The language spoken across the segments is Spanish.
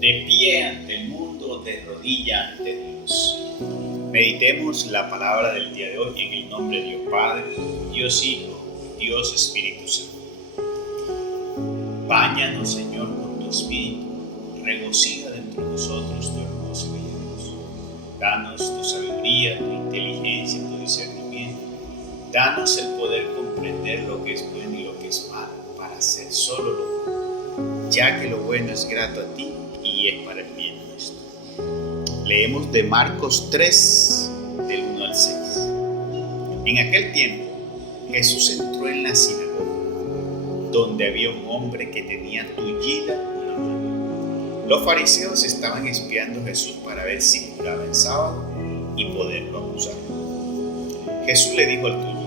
de pie ante el mundo, de rodilla ante Dios. Meditemos la palabra del día de hoy en el nombre de Dios Padre, Dios Hijo, Dios Espíritu Santo. Báñanos, Señor, con tu Espíritu, regocija dentro de nosotros tu hermoso y bello Dios. Danos tu sabiduría, tu inteligencia, tu discernimiento. Danos el poder comprender lo que es bueno y lo que es malo, para hacer solo lo bueno, ya que lo bueno es grato a ti y es para el bien nuestro. Leemos de Marcos 3, del 1 al 6. En aquel tiempo, Jesús entró en la sinagoga, donde había un hombre que tenía tullida una mano. Los fariseos estaban espiando a Jesús para ver si curaba en sábado y poderlo acusar. Jesús le dijo al tullido: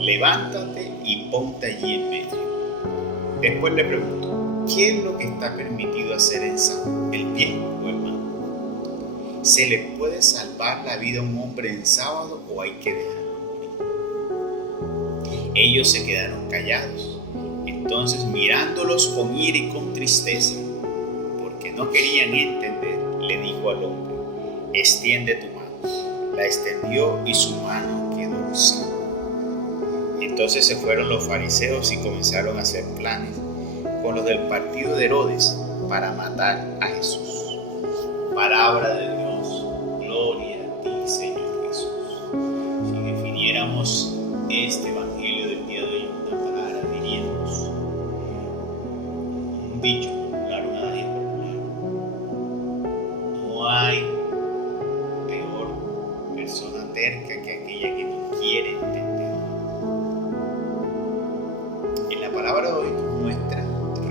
levántate y ponte allí en medio. Después le preguntó: ¿qué es lo que está permitido hacer en sábado, el bien o el mal? ¿Se le puede salvar la vida a un hombre en sábado o hay que dejarlo morir? Ellos se quedaron callados. Entonces, mirándolos con ira y con tristeza, porque no querían entender, le dijo al hombre: extiende tu mano. La extendió y su mano quedó sana. Entonces se fueron los fariseos y comenzaron a hacer planes con los del partido de Herodes para matar a Jesús. Palabra de Dios. Gloria a ti, Señor Jesús. Si definiéramos este evangelio del día de hoy en una palabra, diríamos un dicho popular, una adagio popular: no hay peor persona terca que aquella que no quiere entender. En la palabra de hoy nos muestra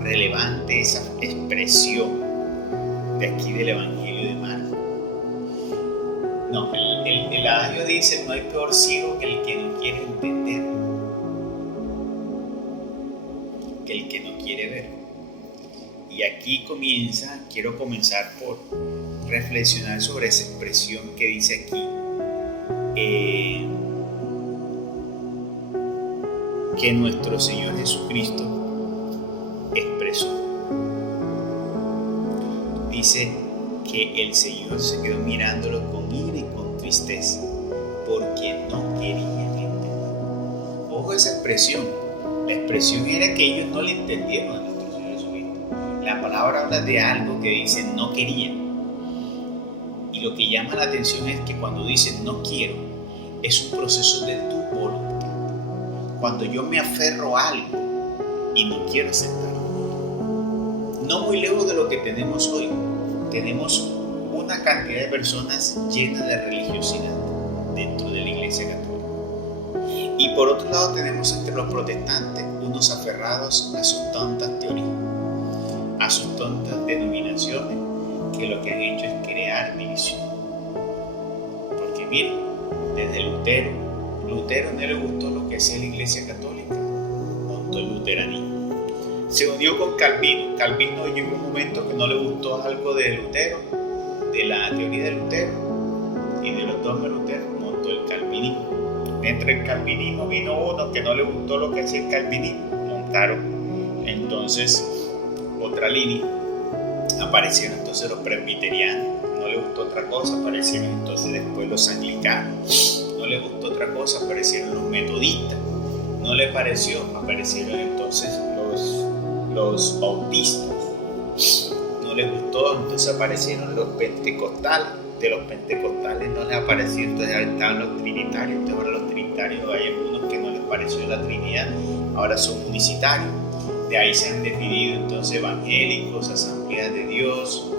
relevante esa expresión de aquí del evangelio de Marcos. No, el adagio dice: no hay peor ciego que el que no quiere entender, que el que no quiere ver. Y aquí quiero comenzar por reflexionar sobre esa expresión que dice aquí, que nuestro Señor Jesucristo expresó. Dice que el Señor se quedó mirándolo con ira y con tristeza, porque no querían entender. Ojo esa expresión. La expresión era que ellos no le entendieron a nuestro Señor Jesucristo. La palabra habla de algo que dice no querían. Y lo que llama la atención es que cuando dice no quiero, es un proceso de tu voluntad. Cuando yo me aferro a algo y no quiero aceptarlo. No muy lejos de lo que tenemos hoy. Tenemos una cantidad de personas llenas de religiosidad dentro de la Iglesia Católica. Y por otro lado tenemos entre los protestantes unos aferrados a sus tontas teorías, a sus tontas denominaciones, que lo que han hecho es crear división. Porque miren, desde Lutero no le gustó lo que hacía la Iglesia Católica, montó el luteranismo. Se unió con Calvino. Calvino llegó un momento que no le gustó algo de Lutero, de la teoría de Lutero, y de los dogmas de Lutero montó el calvinismo. Dentro del calvinismo vino uno que no le gustó lo que hacía el calvinismo, montaron entonces otra línea. Aparecieron entonces los presbiterianos, no le gustó otra cosa, aparecieron entonces después los anglicanos, no le gustó otra cosa, aparecieron los metodistas, no le pareció, aparecieron entonces los bautistas, no les gustó, entonces aparecieron los pentecostales, de los pentecostales no les apareció, entonces estaban los trinitarios, entonces ahora los trinitarios hay algunos que no les pareció la Trinidad, ahora son unicitarios, de ahí se han definido entonces evangélicos, asambleas de Dios,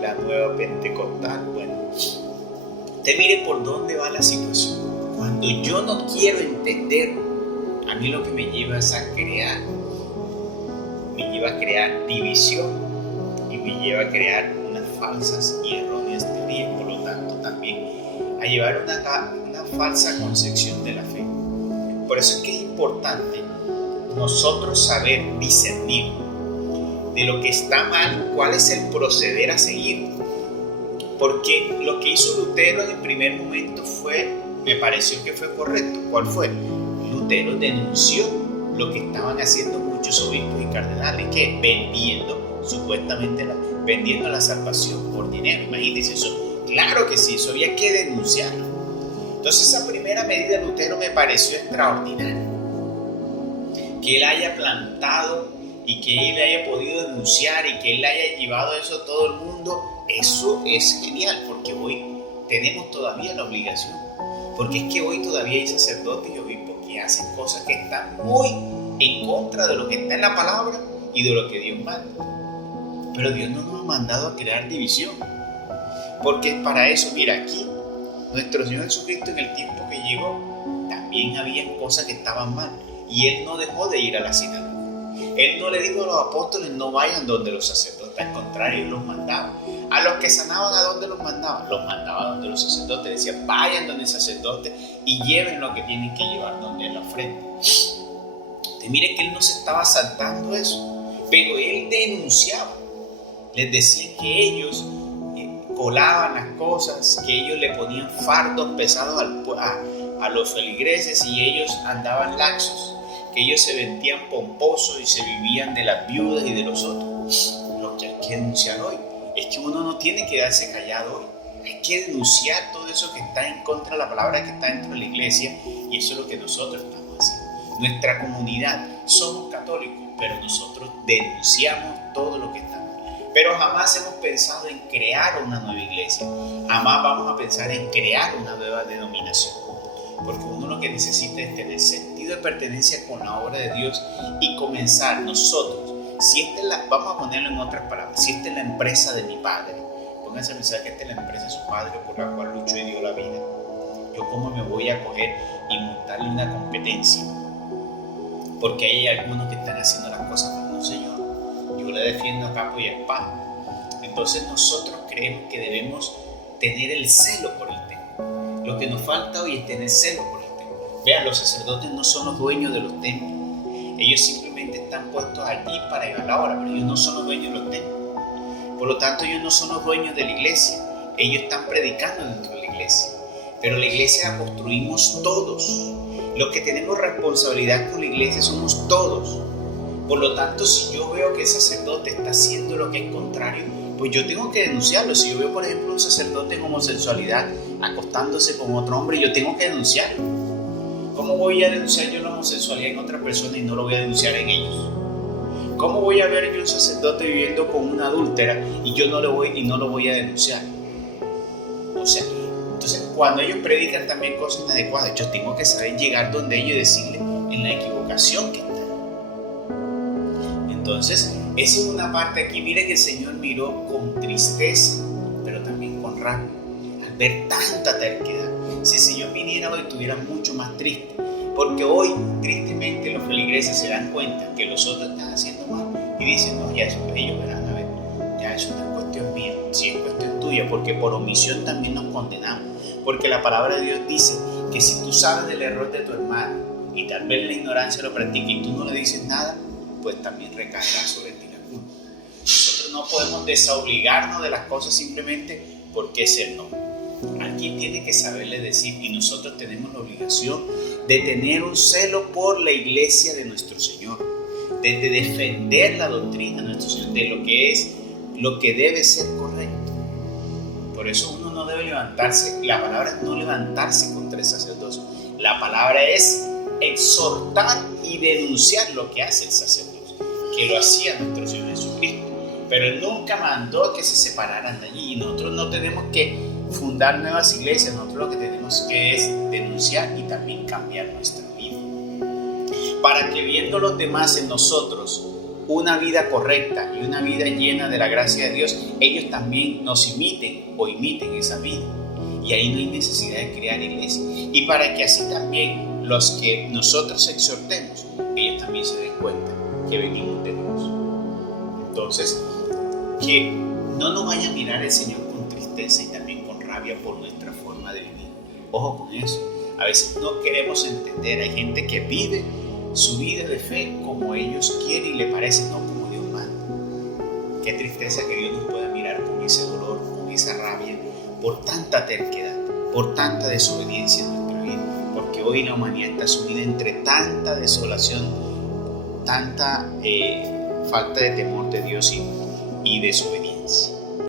la nueva pentecostal. Bueno, usted mire por dónde va la situación. Cuando yo no quiero entender, a mí lo que me lleva es a crear división y me lleva a crear unas falsas y erróneas teorías, por lo tanto también a llevar una falsa concepción de la fe. Por eso es que es importante nosotros saber discernir de lo que está mal, cuál es el proceder a seguir. Porque lo que hizo Lutero en el primer momento me pareció que fue correcto. ¿Cuál fue? Lutero denunció lo que estaban haciendo muchos obispos y cardenales, que vendiendo supuestamente vendiendo la salvación por dinero. Imagínense eso. Claro que sí, eso había que denunciarlo. Entonces esa primera medida de Lutero me pareció extraordinaria. Que él haya plantado y que él haya podido denunciar y que él haya llevado eso a todo el mundo, eso es genial, porque hoy tenemos todavía la obligación. Porque es que hoy todavía hay sacerdotes y obispos que hacen cosas que están muy en contra de lo que está en la palabra y de lo que Dios manda. Pero Dios no nos ha mandado a crear división. Porque para eso, mira, aquí nuestro Señor Jesucristo en el tiempo que llegó, también había cosas que estaban mal. Y Él no dejó de ir a la sinagoga. Él no le dijo a los apóstoles, no vayan donde los sacerdotes. Al contrario, Él los mandaba. A los que sanaban, ¿a dónde los mandaba? Los mandaba donde los sacerdotes. Decía, vayan donde el sacerdote y lleven lo que tienen que llevar donde Él la ofrenda. Entonces, miren que Él no se estaba saltando eso, pero Él denunciaba. Les decía que ellos colaban las cosas, que ellos le ponían fardos pesados a los feligreses y ellos andaban laxos, que ellos se vestían pomposos y se vivían de las viudas y de los otros. Lo que hay que denunciar hoy es que uno no tiene que quedarse callado hoy. Hay que denunciar todo eso que está en contra de la palabra que está dentro de la iglesia, y eso es lo que nosotros estamos haciendo. Nuestra comunidad, somos católicos, pero nosotros denunciamos todo lo que está mal. Pero jamás hemos pensado en crear una nueva iglesia. Jamás vamos a pensar en crear una nueva denominación. Porque uno lo que necesita es tener sentido de pertenencia con la obra de Dios y comenzar nosotros. Si esta es vamos a ponerlo en otras palabras, si esta es la empresa de mi padre, pónganse a pensar que esta es la empresa de su padre por la cual luchó y dio la vida. Yo cómo me voy a coger y montarle una competencia, porque hay algunos que están haciendo las cosas mal. No, señor, yo le defiendo a capa y a espada. Entonces nosotros creemos que debemos tener el celo por el templo. Lo que nos falta hoy es tener celo por el templo. Vean, los sacerdotes no son los dueños de los templos. Ellos simplemente están puestos allí para llevar la obra, pero ellos no son los dueños de los templos. Por lo tanto, ellos no son los dueños de la iglesia. Ellos están predicando dentro de la iglesia. Pero la iglesia la construimos todos. Los que tenemos responsabilidad con la iglesia somos todos. Por lo tanto, si yo veo que el sacerdote está haciendo lo que es contrario, pues yo tengo que denunciarlo. Si yo veo, por ejemplo, un sacerdote en homosexualidad acostándose con otro hombre, yo tengo que denunciarlo. ¿Cómo voy a denunciar yo la homosexualidad en otra persona y no lo voy a denunciar en ellos? ¿Cómo voy a ver yo un sacerdote viviendo con una adúltera y yo no lo voy a denunciar? O sea, entonces cuando ellos predican también cosas inadecuadas, yo tengo que saber llegar donde ellos y decirle en la equivocación que están. Entonces, esa es una parte aquí. Mire que el Señor miró con tristeza, pero también con rabia, al ver tanta terquedad. Si el Señor viniera hoy, estuviera mucho más triste, porque hoy, tristemente, los feligreses se dan cuenta que los otros están haciendo mal y dicen, no, ya eso, ellos verán a ver, ya eso no es cuestión mía, sí es cuestión tuya, porque por omisión también nos condenamos, porque la palabra de Dios dice que si tú sabes del error de tu hermano y tal vez la ignorancia lo practica y tú no le dices nada, pues también recaerá sobre ti la culpa. Nosotros no podemos desobligarnos de las cosas simplemente porque es el no. Alguien tiene que saberle decir, y nosotros tenemos la obligación de tener un celo por la iglesia de nuestro Señor, de defender la doctrina de nuestro Señor, de lo que debe ser correcto. Por eso uno no debe levantarse. La palabra es no levantarse contra el sacerdocio. La palabra es exhortar y denunciar lo que hace el sacerdocio, que lo hacía nuestro Señor Jesucristo. Pero Él nunca mandó que se separaran de allí, y nosotros no tenemos que fundar nuevas iglesias. Nosotros lo que tenemos que es denunciar y también cambiar nuestra vida, para que viendo los demás en nosotros una vida correcta y una vida llena de la gracia de Dios, ellos también nos imiten o imiten esa vida, y ahí no hay necesidad de crear iglesias, y para que así también los que nosotros exhortemos, ellos también se den cuenta que venimos de Dios. Entonces, que no nos vaya a mirar el Señor con tristeza y también con rabia por nuestra forma de vivir. Ojo con eso. A veces no queremos entender. Hay gente que vive su vida de fe como ellos quieren y le parece, no como Dios manda. Qué tristeza que Dios nos pueda mirar con ese dolor, con esa rabia, por tanta terquedad, por tanta desobediencia en nuestra vida. Porque hoy la humanidad está sumida entre tanta desolación, tanta falta de temor de Dios y desobediencia.